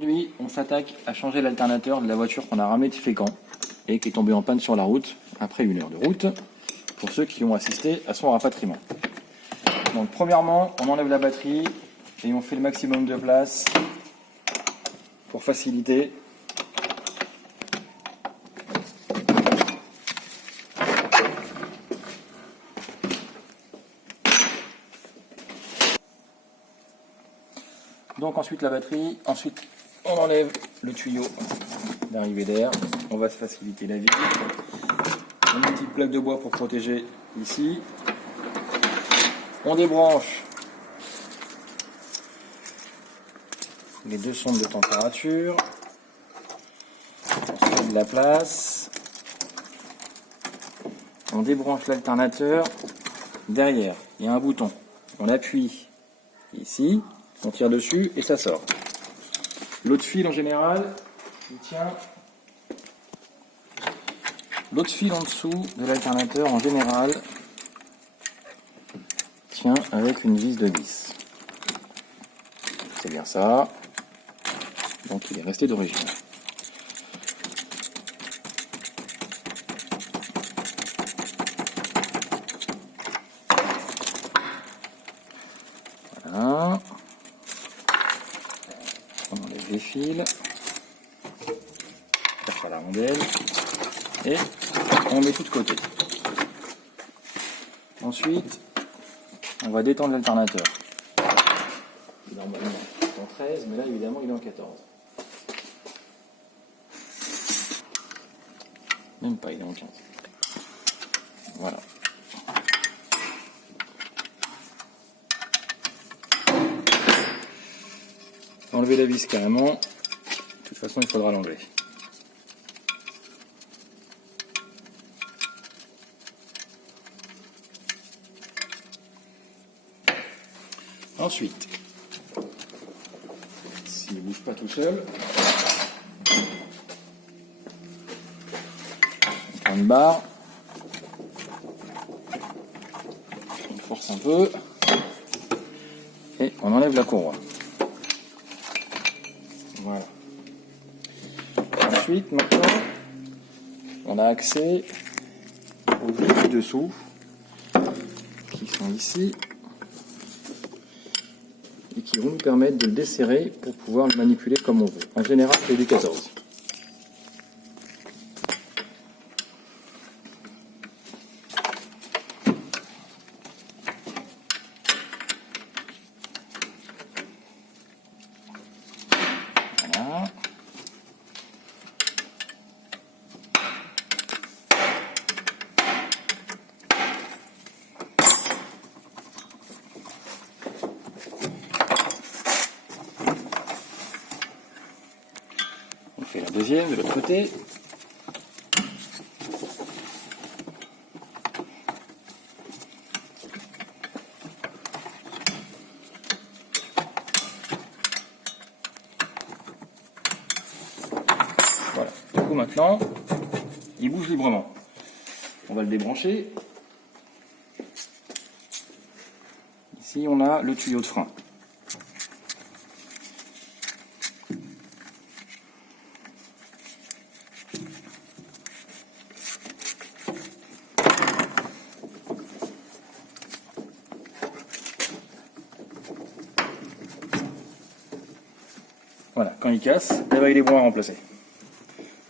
Aujourd'hui, on s'attaque à changer l'alternateur de la voiture qu'on a ramenée de Fécamp et qui est tombée en panne sur la route après 1 heure de route, pour ceux qui ont assisté à son rapatriement. Donc premièrement, on enlève la batterie et on fait le maximum de place pour faciliter. Donc ensuite la batterie, ensuite on enlève le tuyau d'arrivée d'air, on va se faciliter la vie. On met une petite plaque de bois pour protéger ici. On débranche les 2 sondes de température. On se met de la place. On débranche l'alternateur. Derrière, il y a un bouton. On appuie ici. On tire dessus et ça sort. L'autre fil en général, il tient. L'autre fil en dessous de l'alternateur en général tient avec une vis de 10. C'est bien ça. Donc il est resté d'origine. Voilà. On enlève les fils, cherche à la rondelle et on met tout de côté. Ensuite, on va détendre l'alternateur. Normalement, il est en 13, mais là évidemment il est en 14. Même pas, il est en 15. Voilà. Enlever la vis carrément. De toute façon, il faudra l'enlever. Ensuite, s'il ne bouge pas tout seul, on prend une barre, on force un peu et on enlève la courroie. Voilà. Ensuite, maintenant, on a accès aux vis dessous qui sont ici et qui vont nous permettre de le desserrer pour pouvoir le manipuler comme on veut. En général, c'est du 14. Voilà. On fait la deuxième de l'autre côté. Voilà. Du coup maintenant, il bouge librement. On va le débrancher. Ici on a le tuyau de frein. Voilà, quand il casse, eh ben, il est bon à remplacer.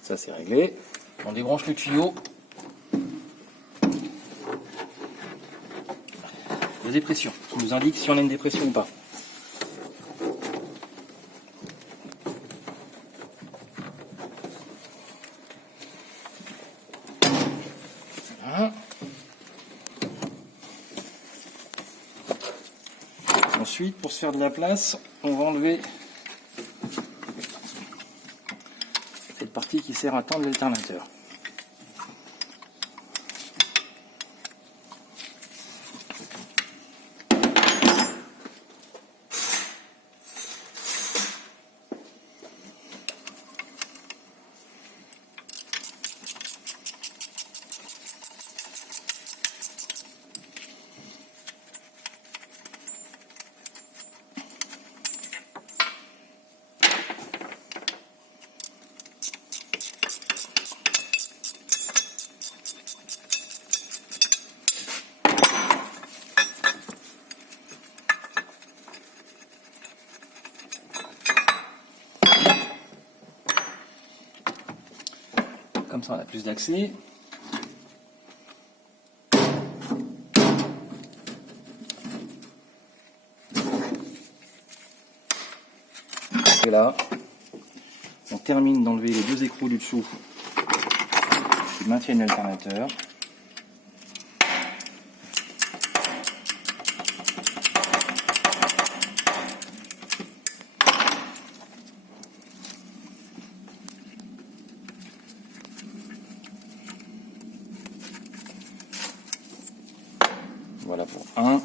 Ça c'est réglé. On débranche le tuyau. La dépression, qui nous indique si on a une dépression ou pas. Voilà. Ensuite, pour se faire de la place, on va enlever cette partie qui sert à tendre l'alternateur. Comme ça, on a plus d'accès. Et là, on termine d'enlever les deux écrous du dessous qui maintiennent l'alternateur. Voilà pour un.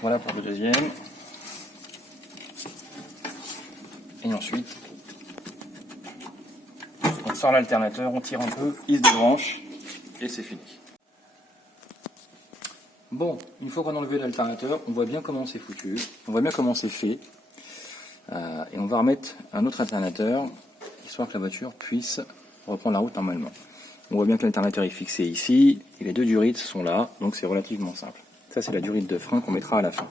Voilà pour le deuxième. Et ensuite, on sort l'alternateur, on tire un peu, il se débranche et c'est fini. Bon, une fois qu'on a enlevé l'alternateur, on voit bien comment c'est foutu, on voit bien comment c'est fait. Et on va remettre un autre alternateur, histoire que la voiture puisse reprendre la route normalement. On voit bien que l'alternateur est fixé ici, et les deux durites sont là, donc c'est relativement simple. Ça c'est la durite de frein qu'on mettra à la fin.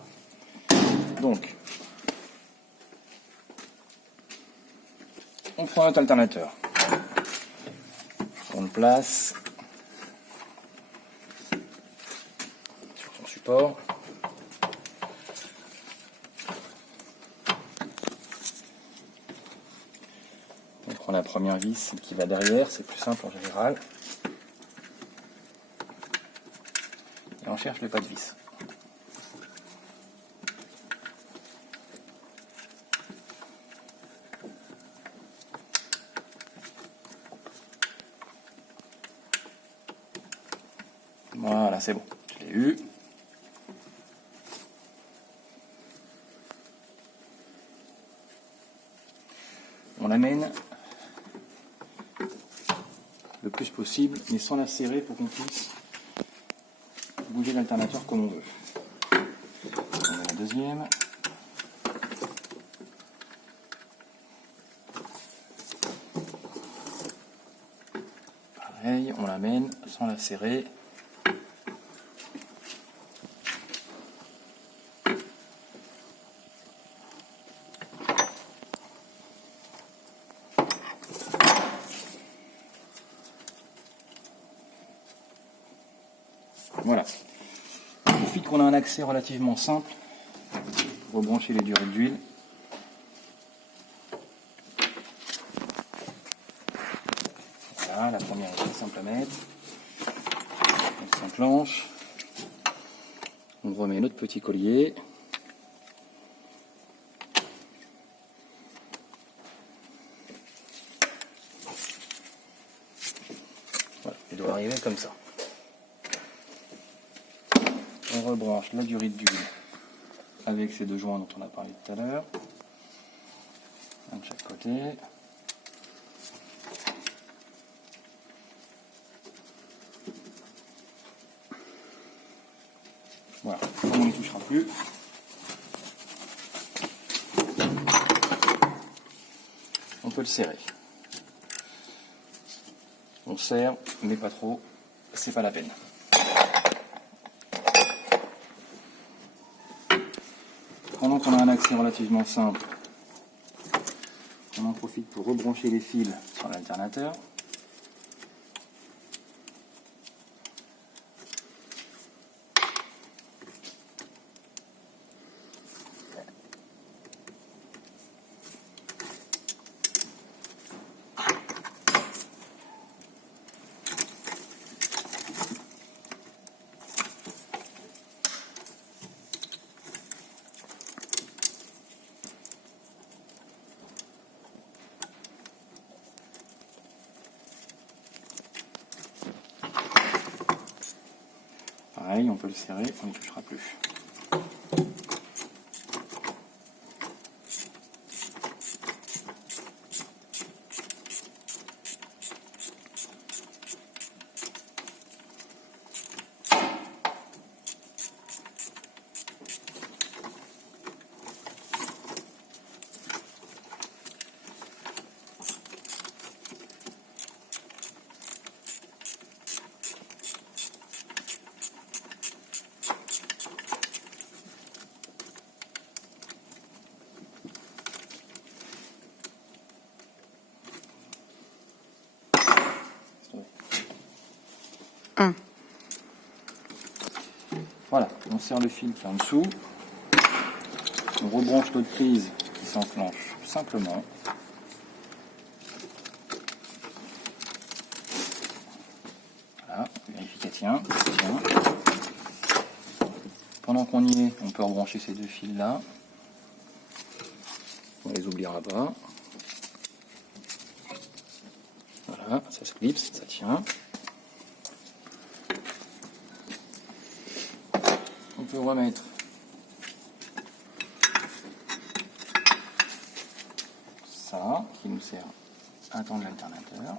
Donc, on prend notre alternateur, on le place sur son support. On prend la première vis, celle qui va derrière, c'est plus simple en général. Et on cherche le pas de vis. Voilà, c'est bon, je l'ai eu. On l'amène le plus possible, mais sans la serrer pour qu'on puisse bouger l'alternateur comme on veut. On met la deuxième. Pareil, on l'amène sans la serrer. Voilà. Il suffit qu'on a un accès relativement simple. Rebrancher les durites d'huile. Voilà, la première est très simple à mettre. Elle s'enclenche. On remet notre petit collier. Voilà, il doit arriver comme ça. On rebranche la durite d'huile avec ces deux joints dont on a parlé tout à l'heure. Un de chaque côté. Voilà, comme on ne touchera plus. On peut le serrer. On serre, mais pas trop, c'est pas la peine. Pendant qu'on a un accès relativement simple, on en profite pour rebrancher les fils sur l'alternateur. Pareil, on peut le serrer, on n'y touchera plus. 1. Voilà, on serre le fil qui est en dessous. On rebranche notre prise qui s'enclenche simplement. Voilà, on vérifie qu'elle tient. Pendant qu'on y est, on peut rebrancher ces deux fils là. On les oubliera pas. Voilà, ça se clipse, ça tient. On peut remettre ça qui nous sert à tendre l'alternateur.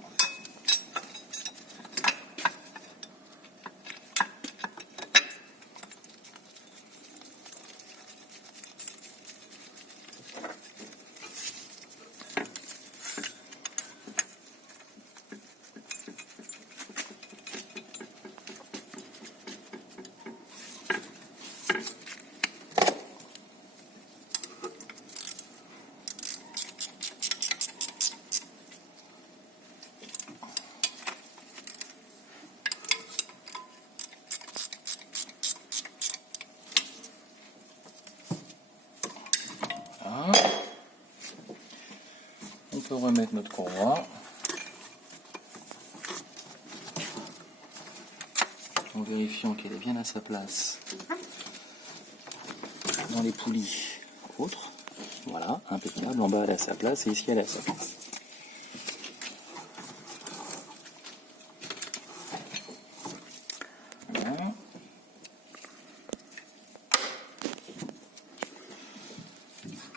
On peut remettre notre courroie. En vérifiant qu'elle est bien à sa place dans les poulies autres. Voilà, impeccable. En bas, elle est à sa place et ici, elle est à sa place. Voilà.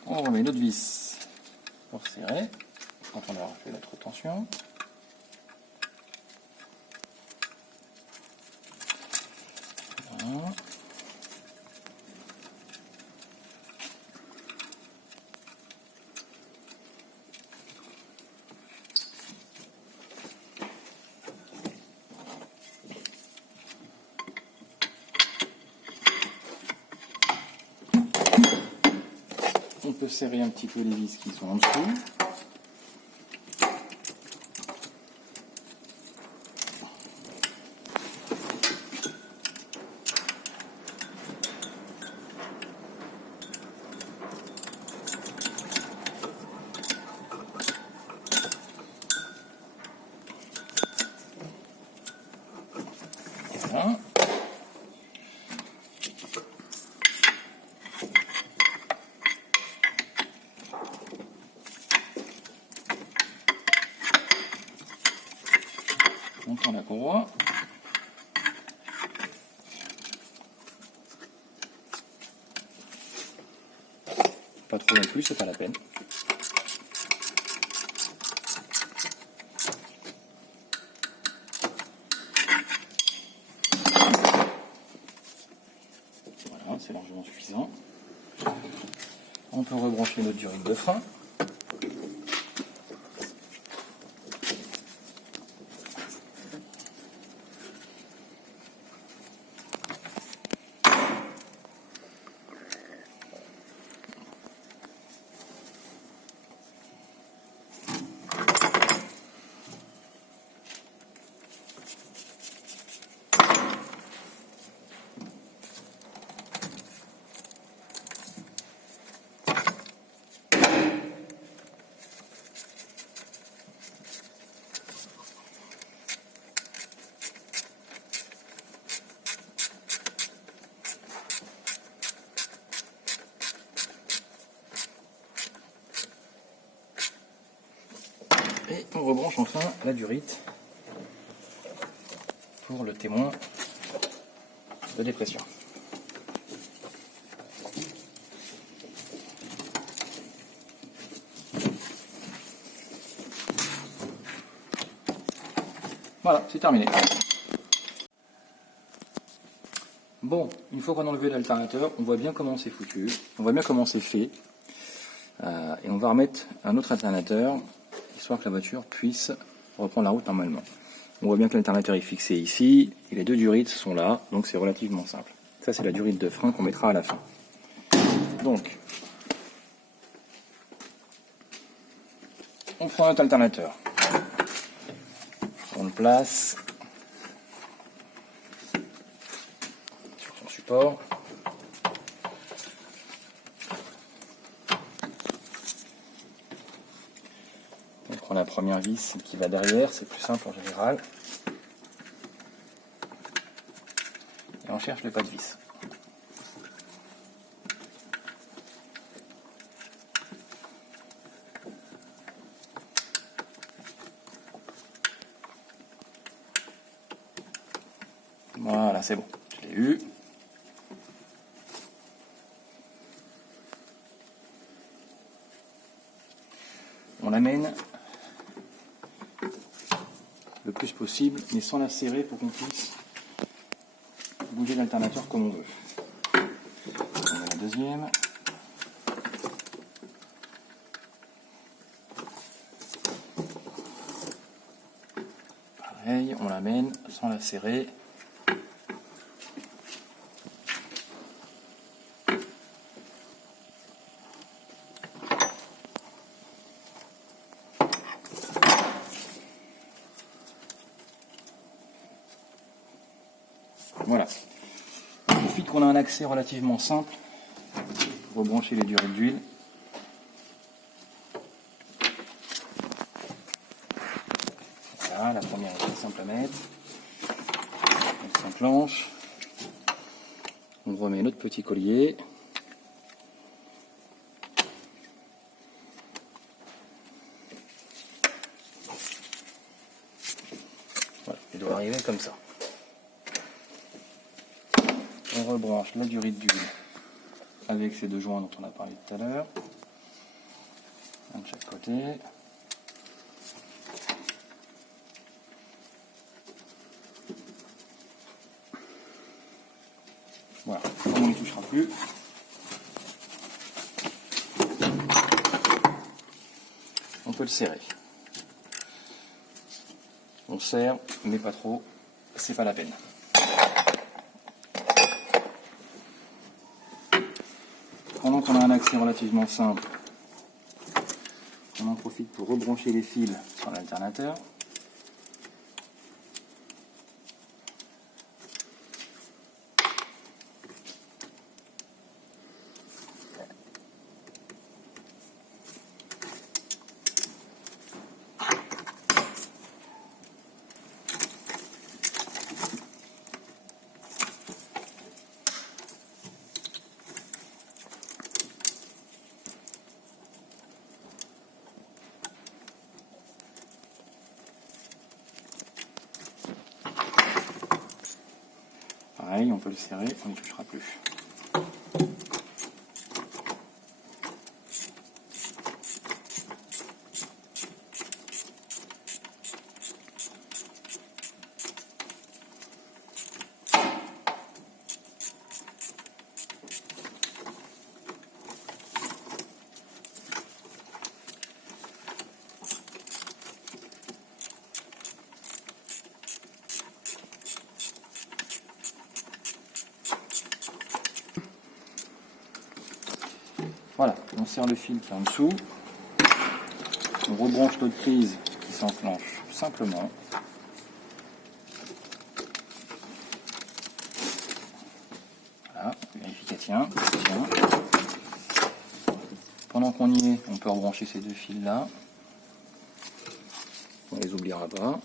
On remet notre vis pour serrer quand on aura fait notre tension. Voilà. On peut serrer un petit peu les vis qui sont en dessous. Voilà. On prend la courroie. Pas trop non plus, c'est pas la peine. Voilà, c'est largement suffisant. On peut rebrancher notre durite de frein. Et on rebranche enfin la durite pour le témoin de dépression. Voilà, c'est terminé. Bon, une fois qu'on a enlevé l'alternateur, on voit bien comment c'est foutu, on voit bien comment c'est fait. Et on va remettre un autre alternateur, histoire que la voiture puisse reprendre la route normalement. On voit bien que l'alternateur est fixé ici, et les deux durites sont là, donc c'est relativement simple. Ça, c'est la durite de frein qu'on mettra à la fin. Donc, on prend notre alternateur. On le place support. On prend la première vis, celle qui va derrière, c'est plus simple en général. Et on cherche le pas de vis. Voilà, c'est bon, je l'ai eu. On l'amène le plus possible, mais sans la serrer pour qu'on puisse bouger l'alternateur comme on veut. On met la deuxième. Pareil, on l'amène sans la serrer. Voilà. Il suffit qu'on a un accès relativement simple pour rebrancher les durées d'huile. Voilà, la première est très simple à mettre. Elle s'enclenche. On remet notre petit collier. Voilà, il doit arriver comme ça. On rebranche la durite d'huile avec ces deux joints dont on a parlé tout à l'heure. Un de chaque côté. Voilà, comme on ne touchera plus. On peut le serrer. On serre, mais pas trop, c'est pas la peine. Pendant qu'on a un accès relativement simple, on en profite pour rebrancher les fils sur l'alternateur. Pareil, on peut le serrer, on n'y touchera plus. Voilà, on serre le fil qui est en dessous, on rebranche notre prise qui s'enclenche simplement. Voilà, on vérifie qu'elle tient. Pendant qu'on y est, on peut rebrancher ces deux fils là. On les oubliera pas.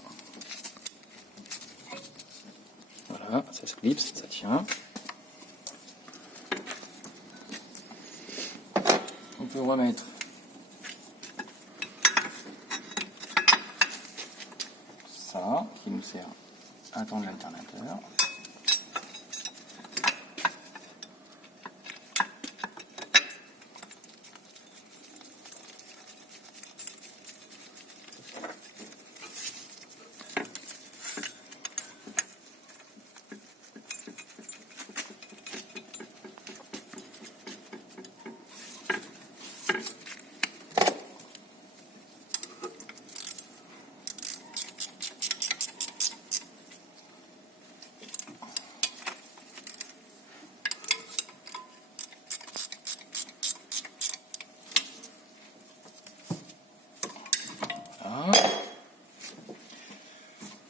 Voilà, ça se clipse, ça tient. On peut remettre ça qui nous sert à tendre l'alternateur.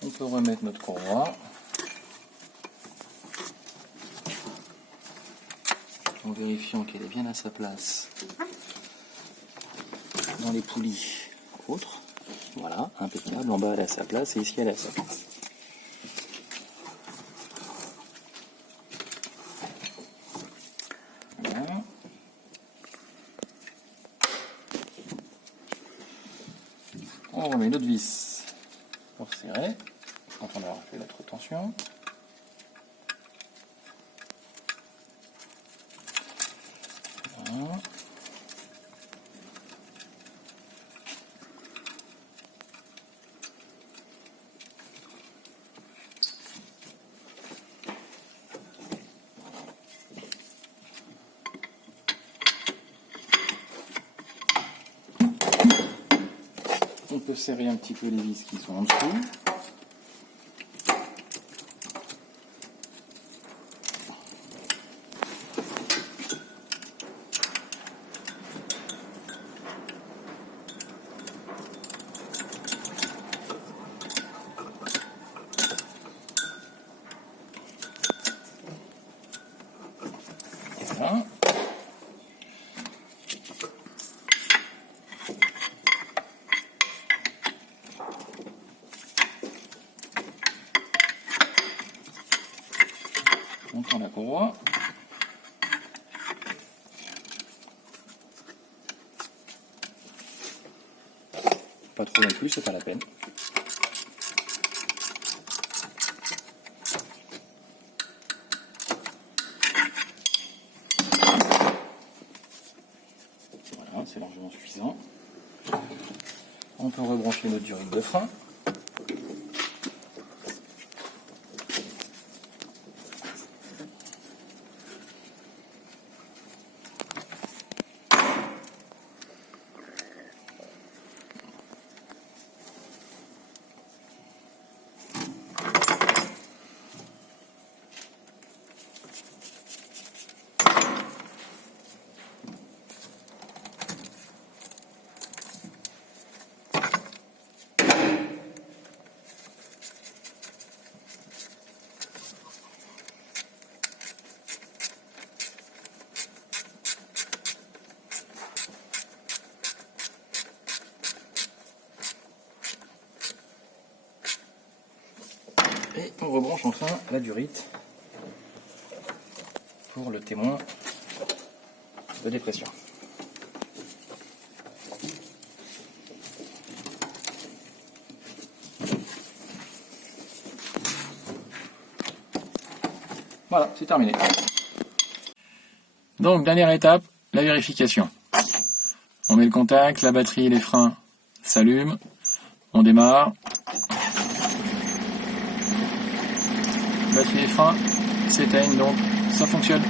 On peut remettre notre courroie. en vérifiant qu'elle est bien à sa place dans les poulies autres. Voilà, impeccable. En bas, elle est à sa place et ici, elle est à sa place. Voilà. On remet notre vis pour serrer quand on aura fait notre tension. Voilà. On peut serrer un petit peu les vis qui sont en dessous. Voilà. On prend la courroie. Pas trop non plus, c'est pas la peine. Voilà, c'est largement suffisant. On peut rebrancher notre durite de frein. Et on rebranche enfin la durite pour le témoin de dépression. Voilà, c'est terminé. Donc, dernière étape, la vérification. On met le contact, la batterie et les freins s'allument. On démarre. Batterie et freins s'éteignent, donc ça fonctionne.